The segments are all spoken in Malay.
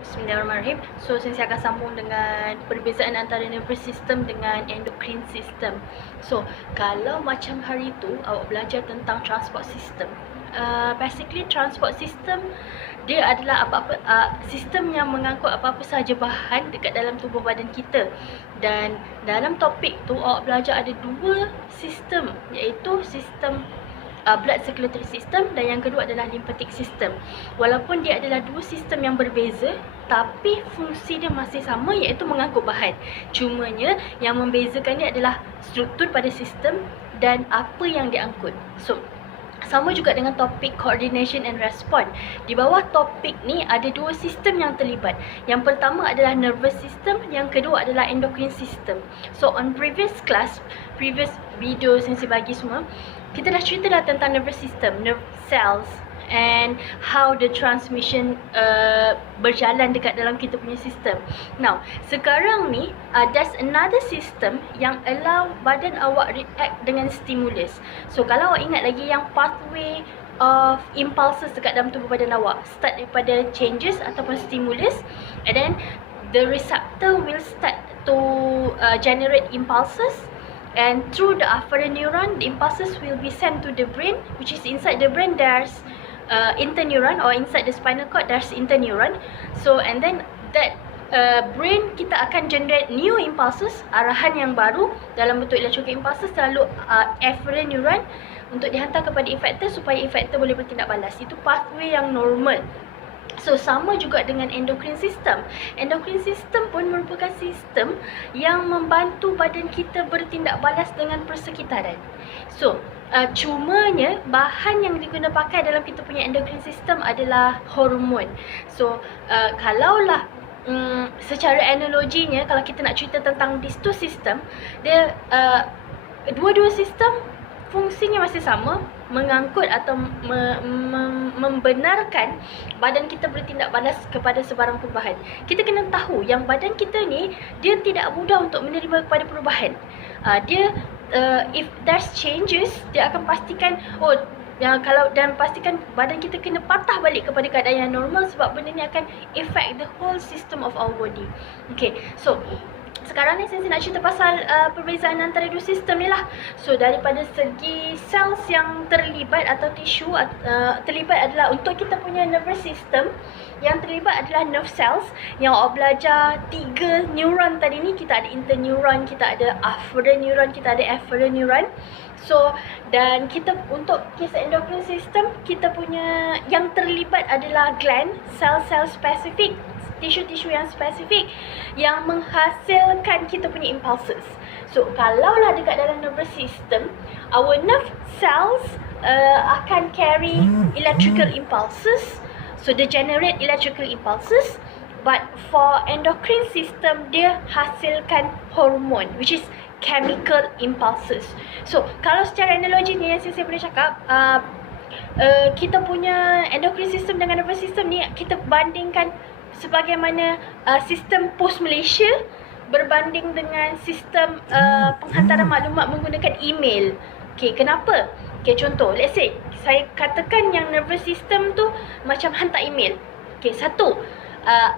Bismillahirrahmanirrahim. So, saya akan sambung dengan perbezaan antara nervous system dengan endocrine system. So, kalau macam hari tu awak belajar tentang transport system, basically transport system dia adalah apa-apa sistem yang mengangkut apa-apa sahaja bahan dekat dalam tubuh badan kita. Dan dalam topik tu awak belajar ada dua sistem, iaitu sistem blood circulatory system dan yang kedua adalah lymphatic system. Walaupun dia adalah dua sistem yang berbeza, tapi fungsi dia masih sama, iaitu mengangkut bahan. Cumanya yang membezakan dia adalah struktur pada sistem dan apa yang diangkut. So, sama juga dengan topik coordination and response. Di bawah topik ni ada dua sistem yang terlibat. Yang pertama adalah nervous system, yang kedua adalah endocrine system. So on previous videos yang saya bagi semua, kita dah cerita dah tentang nervous system, nerve cells and how the transmission berjalan dekat dalam kita punya sistem. Now, sekarang ni there's another system yang allow badan awak react dengan stimulus. So, kalau awak ingat lagi yang pathway of impulses dekat dalam tubuh badan awak, start daripada changes ataupun stimulus, and then the receptor will start to generate impulses. And through the afferent neuron, the impulses will be sent to the brain, which is inside the brain there's interneuron, or inside the spinal cord there's interneuron. So and then that brain kita akan generate new impulses, arahan yang baru dalam bentuk electrical impulses lalu afferent neuron untuk dihantar kepada effector supaya effector boleh bertindak balas. Itu pathway yang normal. So, sama juga dengan endocrine system. Endocrine system pun merupakan sistem yang membantu badan kita bertindak balas dengan persekitaran. So, cumanya bahan yang diguna pakai dalam kita punya endocrine system adalah hormon. So, kalaulah secara analoginya, kalau kita nak cerita tentang these two system, dia dua-dua sistem fungsinya masih sama, mengangkut atau membenarkan badan kita bertindak balas kepada sebarang perubahan. Kita kena tahu yang badan kita ni, dia tidak mudah untuk menerima kepada perubahan. If there's changes, dia akan pastikan, dan pastikan badan kita kena patah balik kepada keadaan yang normal, sebab benda ni akan affect the whole system of our body. Okay, so sekarang ni saya nak cerita pasal perbezaan antara dua sistem ni lah. So daripada segi cells yang terlibat atau tisu terlibat adalah untuk kita punya nervous system, yang terlibat adalah nerve cells. Yang awak belajar 3 neuron tadi ni, kita ada interneuron, kita ada afferent neuron, kita ada afferent neuron. So, dan kita untuk kes endocrine system, kita punya yang terlibat adalah gland, sel-sel spesifik, tisu-tisu yang spesifik yang menghasilkan kita punya impulses. So, kalaulah dekat dalam nervous system, our nerve cells akan carry electrical impulses. So, they generate electrical impulses. But for endocrine system, dia hasilkan hormon, which is chemical impulses. So, kalau secara analogi ni yang saya boleh cakap, kita punya endocrine system dengan nervous system ni, kita bandingkan sebagaimana sistem pos Malaysia berbanding dengan sistem penghantaran maklumat menggunakan email. Okay, kenapa? Okay, contoh, let's say saya katakan yang nervous system tu macam hantar email. Okay, satu,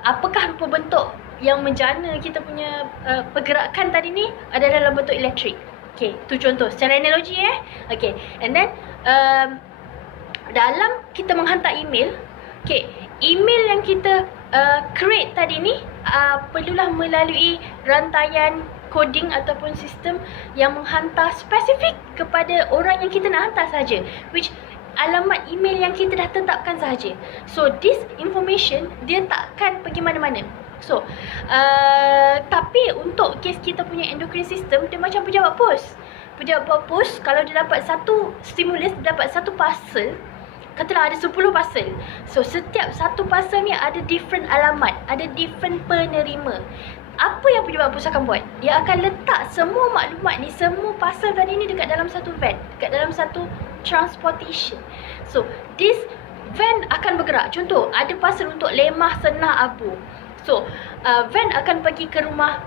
apakah rupa bentuk yang menjana kita punya pergerakan tadi ni adalah dalam bentuk elektrik. Okay, tu contoh secara analogi Okay, and then dalam kita menghantar email, okay, email yang kita create tadi ni perlulah melalui rantaian coding ataupun sistem yang menghantar spesifik kepada orang yang kita nak hantar saja, which alamat email yang kita dah tetapkan sahaja. So, this information dia takkan pergi mana-mana. So, tapi untuk kes kita punya endocrine system, dia macam pejabat pos. Pejabat pos, kalau dia dapat satu stimulus, dia dapat satu parcel, katalah ada 10 parcel. So, setiap satu parcel ni ada different alamat, ada different penerima. Apa yang pejabat pos akan buat? Dia akan letak semua maklumat ni, semua parcel tadi ni dekat dalam satu van, dekat dalam satu transportation. So, this van akan bergerak. Contoh, ada parcel untuk Lemah Senah Abu. So, van akan pergi ke rumah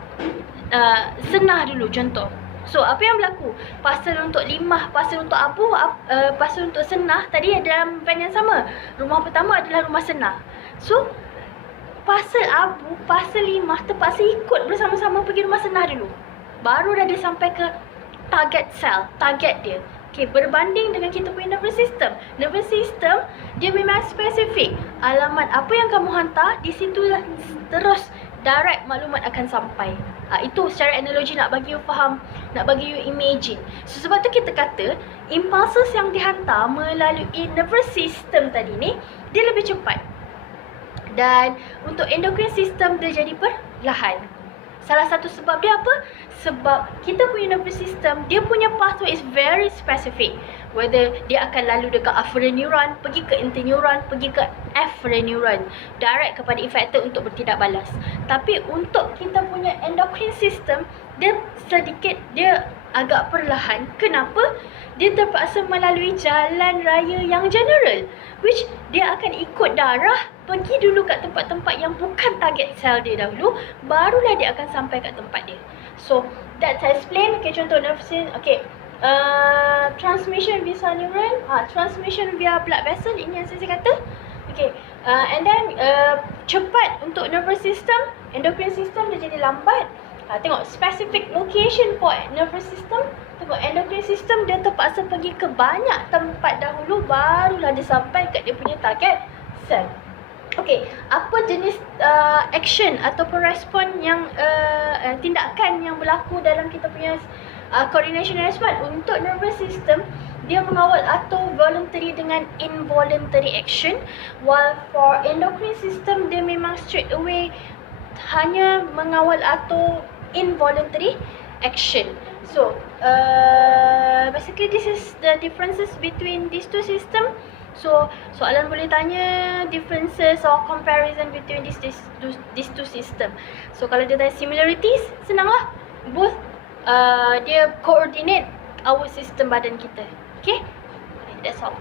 Senah dulu, contoh. So, apa yang berlaku? Parcel untuk Limah, parcel untuk Abu, parcel untuk Senah tadi ada dalam van yang sama. Rumah pertama adalah rumah Senah. So, pasal Abu, pasal Limah terpaksa ikut bersama-sama pergi rumah Senah dulu. Baru dah dia sampai ke target cell, target dia. Okay, berbanding dengan kita punya nervous system. Nervous system, dia memang spesifik. Alamat apa yang kamu hantar, di situ terus direct maklumat akan sampai. Itu secara analogi nak bagi you faham, nak bagi you imagine. So, sebab tu kita kata, impulses yang dihantar melalui nervous system tadi ni, dia lebih cepat. Dan untuk endocrine system dia jadi perlahan. Salah satu sebab dia apa? Sebab kita punya nervous system, dia punya pathway is very specific. Whether dia akan lalu dekat afferent neuron, pergi ke interneuron, pergi ke afferent neuron, direct kepada efektor untuk bertindak balas. Tapi untuk kita punya endocrine system, dia sedikit, dia agak perlahan. Kenapa? Dia terpaksa melalui jalan raya yang general, which dia akan ikut darah, pergi dulu kat tempat-tempat yang bukan target sel dia dahulu, barulah dia akan sampai kat tempat dia. So, that's explain. Okay, contoh nervous system. Okay, transmission via neuron, transmission via blood vessel, ini yang saya kata. Okay, and then cepat untuk nervous system, endocrine system dia jadi lambat. Tengok specific location for nervous system. Tengok endocrine system dia terpaksa pergi ke banyak tempat dahulu, barulah dia sampai kat dia punya target cell. Okay, apa jenis action ataupun respon yang tindakan yang berlaku dalam kita punya coordination response? Untuk nervous system, dia mengawal atau voluntary dengan involuntary action, while for endocrine system dia memang straight away hanya mengawal atau involuntary action. So, basically this is the differences between these two system. So, soalan boleh tanya differences or comparison between these two system. So, kalau dia tanya similarities, senanglah. Both dia coordinate our system badan kita. Okay? That's all.